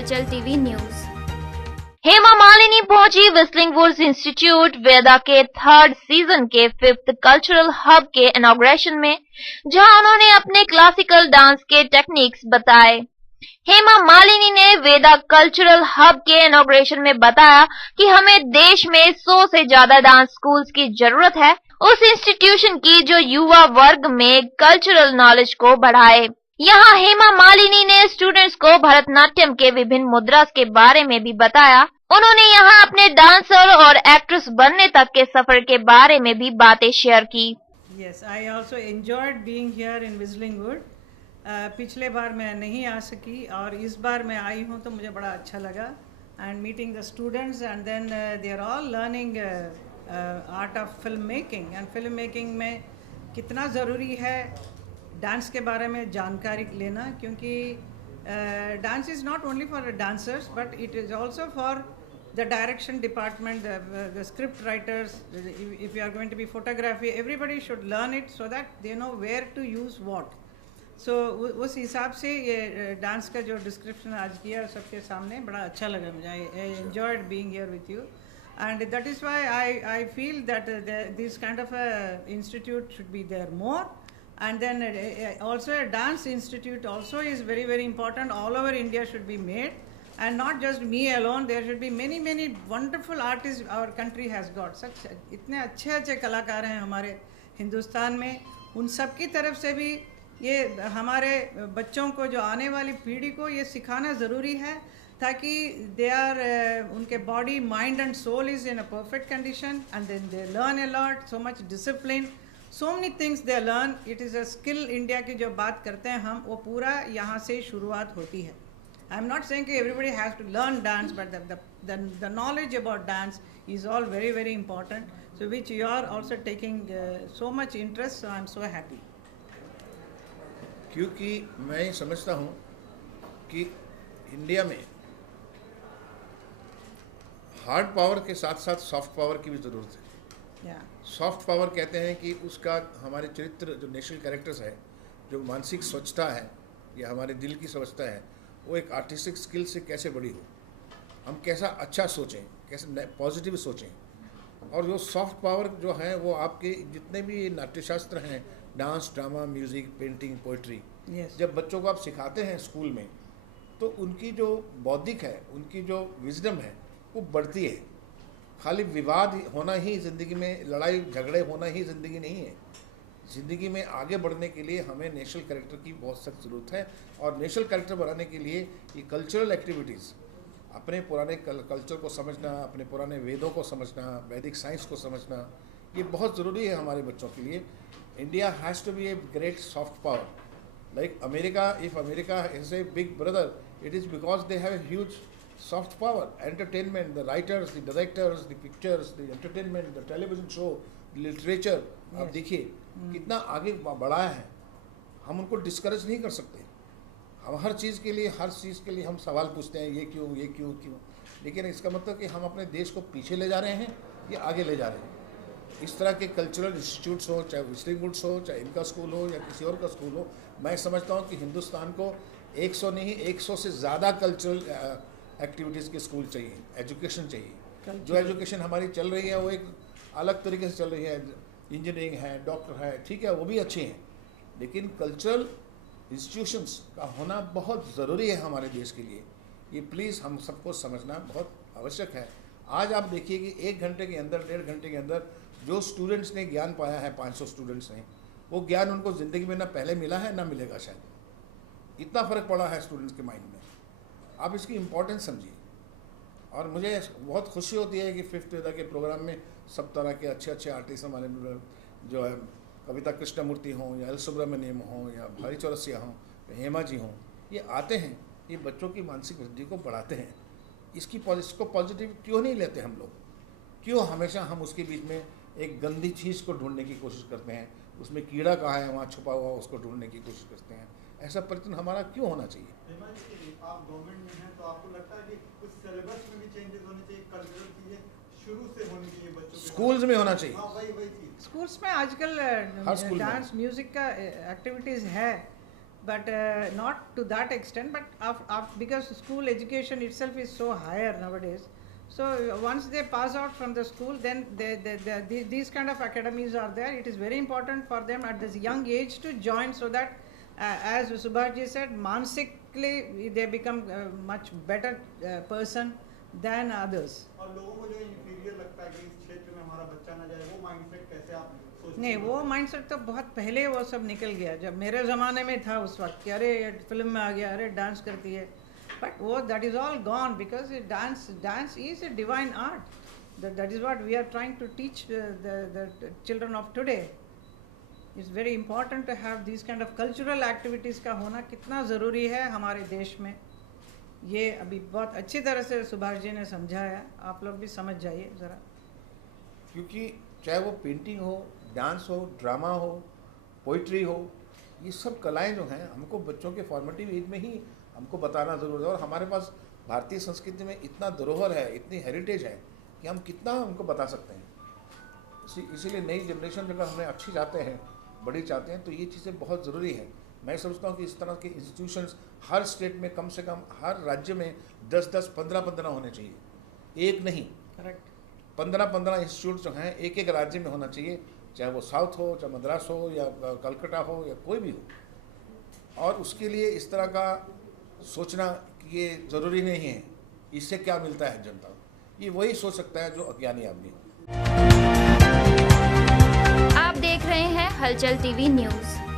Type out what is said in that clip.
हलचल TV news. Hema Malini पहुंची whistling woods institute वेदा के 3rd सीजन के 5th कल्चरल हब के इनॉग्रेशन में, जहां उन्होंने अपने क्लासिकल डांस के टेक्निक्स बताए। हेमा मालिनी ने वेदा कल्चरल हब के इनॉग्रेशन में बताया कि हमें देश में 100 से ज्यादा डांस स्कूल्स की जरूरत है, उस इंस्टीट्यूशन की जो युवा वर्ग में कल्चरल नॉलेज को बढ़ाए। यहाँ हेमा मालिनी ने स्टूडेंट्स को भरतनाट्यम के विभिन्न मुद्रास के बारे में भी बताया। उन्होंने यहाँ अपने डांसर और एक्ट्रेस बनने तक के सफर के बारे में भी बातें शेयर की। Yes, I also enjoyed being here in Whistling Wood. पिछले बार मैं नहीं आ सकी और इस बार मैं आई हूँ तो मुझे बड़ा अच्छा लगा and meeting the students and then they are all learning art of filmmaking and filmmaking में कितना ज़रूरी है डांस के बारे में जानकारी लेना, क्योंकि dance is not only for dancers but it is also for the direction department, the script writers. If you are going to be photography, everybody should learn it so that they know where to use what. So उस हिसाब से ये dance का जो description आज किया सबके सामने बड़ा अच्छा लगा मुझे. I enjoyed being here with you, and that is why I feel that this kind of a institute should be there more. And then also a dance institute also is very very important. All over India should be made. And not just me alone, there should be many wonderful artists our country has got. Such इतने अच्छे कलाकार हैं हमारे हिंदुस्तान में, उन सब की तरफ से भी ये हमारे बच्चों को, जो आने वाली पीढ़ी को ये सिखाना ज़रूरी है ताकि उनके body, mind and soul is in a perfect condition and then they learn a lot, so much discipline, so many things they learn. It is a skill. India की जो बात करते हैं हम, वो पूरा यहाँ से शुरुआत होती है. I'm not saying that everybody has to learn dance, but the knowledge about dance is all very very important. So which you are also taking so much interest. So I'm so happy. क्योंकि मैं समझता हूँ कि India में hard power के साथ साथ soft power की भी ज़रूरत है. सॉफ्ट पावर कहते हैं कि उसका हमारे चरित्र, जो नेशनल कैरेक्टर्स है, जो मानसिक स्वच्छता है या हमारे दिल की स्वच्छता है, वो एक आर्टिस्टिक स्किल से कैसे बड़ी हो, हम कैसा अच्छा सोचें, कैसे पॉजिटिव सोचें. और जो सॉफ्ट पावर जो है वो आपके जितने भी नाट्यशास्त्र हैं, dance, drama, music, painting, poetry, जब बच्चों को आप सिखाते हैं स्कूल में, तो उनकी जो बौद्धिक है, उनकी जो विजडम है, वो बढ़ती है. खाली विवाद होना ही ज़िंदगी में, लड़ाई झगड़े होना ही ज़िंदगी नहीं है. ज़िंदगी में आगे बढ़ने के लिए हमें नेशनल कैरेक्टर की बहुत सख्त ज़रूरत है. और नेशनल कैरेक्टर बनाने के लिए ये कल्चरल एक्टिविटीज़, अपने पुराने कल्चर को समझना, अपने पुराने वेदों को समझना, वैदिक साइंस को समझना, ये बहुत ज़रूरी है हमारे बच्चों के लिए. India has to be a great soft power like America. If America is a big brother, it is because they have a huge soft power. Entertainment, the writers, the directors, the pictures, the entertainment, the television show, literature. आप देखिए कितना आगे बढ़ा है. हम उनको discourage नहीं कर सकते. हम हर चीज़ के लिए हम सवाल पूछते हैं, ये क्यों, ये क्यों. लेकिन इसका मतलब कि हम अपने देश को पीछे ले जा रहे हैं या आगे ले जा रहे हैं. इस तरह के कल्चरल इंस्टीट्यूट्स हो, चाहे व्हिस्लिंग वुड्स हो, चाहे इनका स्कूल हो या किसी और का स्कूल हो, मैं समझता हूँ कि हिंदुस्तान को 100 नहीं 100 से ज़्यादा कल्चरल एक्टिविटीज़ के स्कूल चाहिए, एजुकेशन चाहिए. जो एजुकेशन हमारी चल रही है वो एक अलग तरीके से चल रही है. इंजीनियरिंग है, डॉक्टर है, ठीक है, वो भी अच्छे हैं, लेकिन कल्चरल इंस्टीट्यूशंस का होना बहुत ज़रूरी है हमारे देश के लिए. ये प्लीज़ हम सबको समझना बहुत आवश्यक है. आज आप देखिए कि 1 घंटे के अंदर, 1.5 घंटे के अंदर जो स्टूडेंट्स ने ज्ञान पाया है, 500 स्टूडेंट्स ने, वो ज्ञान उनको ज़िंदगी में ना पहले मिला है ना मिलेगा शायद. इतना फ़र्क पड़ा है स्टूडेंट्स के माइंड में. आप इसकी इम्पोर्टेंस समझिए. और मुझे बहुत खुशी होती है कि 5th वेदा के प्रोग्राम में सब तरह के अच्छे आर्टिस्ट हमारे जो है, कविता कृष्णमूर्ति हों या एल सुब्रमण्यम हों या भारी चौरसिया हों या हेमा जी हों, ये आते हैं, ये बच्चों की मानसिक वृद्धि को बढ़ाते हैं. इसको पॉजिटिव क्यों नहीं लेते हम लोग? क्यों हमेशा हम उसके बीच में एक गंदी चीज़ को ढूंढने की कोशिश करते हैं, उसमें कीड़ा कहाँ है वहाँ छुपा हुआ, उसको ढूंढने की कोशिश करते हैं? ऐसा प्रयत्न हमारा क्यों होना चाहिए? आप गवर्नमेंट में हैं तो आपको लगता है कि कुछ सिलेबस में भी चेंजेस होने चाहिए, कल्चरल चीज़ें शुरू से होनी चाहिए बच्चों के स्कूल्स में होना चाहिए. हाँ, वही चीज़. स्कूल्स में आजकल डांस, म्यूज़िक का एक्टिविटीज़ है, but not to that extent, but because school education itself is so higher nowadays. So once they pass out from the school, then these kind of academies are there. It is very important for them at this young age to join, so that as Subhash ji said, mansikly they become much better person than others. और लोगों को जो inferior लगता है कि इस क्षेत्र में हमारा बच्चा ना जाए, वो mindset कैसे आप सोचते हैं? नहीं, वो माइंडसेट तो बहुत पहले वो सब निकल गया, जब मेरे ज़माने में था उस वक्त कि अरे ये फिल्म में आ गया, अरे डांस करती है, बट वो that is all gone because dance is a divine art. That is what we are trying to teach the children of today. It's very important to have this kind of cultural activities का होना कितना ज़रूरी है हमारे देश में. ये अभी बहुत अच्छी तरह से सुभाष जी ने समझाया, आप लोग भी समझ जाइए ज़रा. क्योंकि चाहे वो पेंटिंग हो, डांस हो, ड्रामा हो, पोइट्री हो, ये सब कलाएं जो हैं हमको बच्चों के फॉर्मेटिव एज में ही हमको बताना ज़रूर है. और हमारे पास भारतीय संस्कृति में इतना धरोहर है, इतनी हेरिटेज है कि हम कितना हमको बता सकते हैं. इसीलिए नई जनरेशन अगर हमें अच्छी चाहते हैं, बड़ी चाहते हैं, तो ये चीज़ें बहुत ज़रूरी है. मैं समझता हूँ कि इस तरह के इंस्टीट्यूशंस हर स्टेट में कम से कम हर राज्य में 10-10, 15-15 होने चाहिए. एक नहीं, करेक्ट. 15-15 इंस्टीट्यूट जो हैं एक एक राज्य में होना चाहिए, चाहे वो साउथ हो, चाहे मद्रास हो, या कलकत्ता हो, या कोई भी हो. और उसके लिए इस तरह का सोचना कि ये ज़रूरी नहीं है, इससे क्या मिलता है जनता, ये वही सोच सकता है जो अज्ञानी आदमी हो. आप देख रहे हैं हलचल टीवी न्यूज़.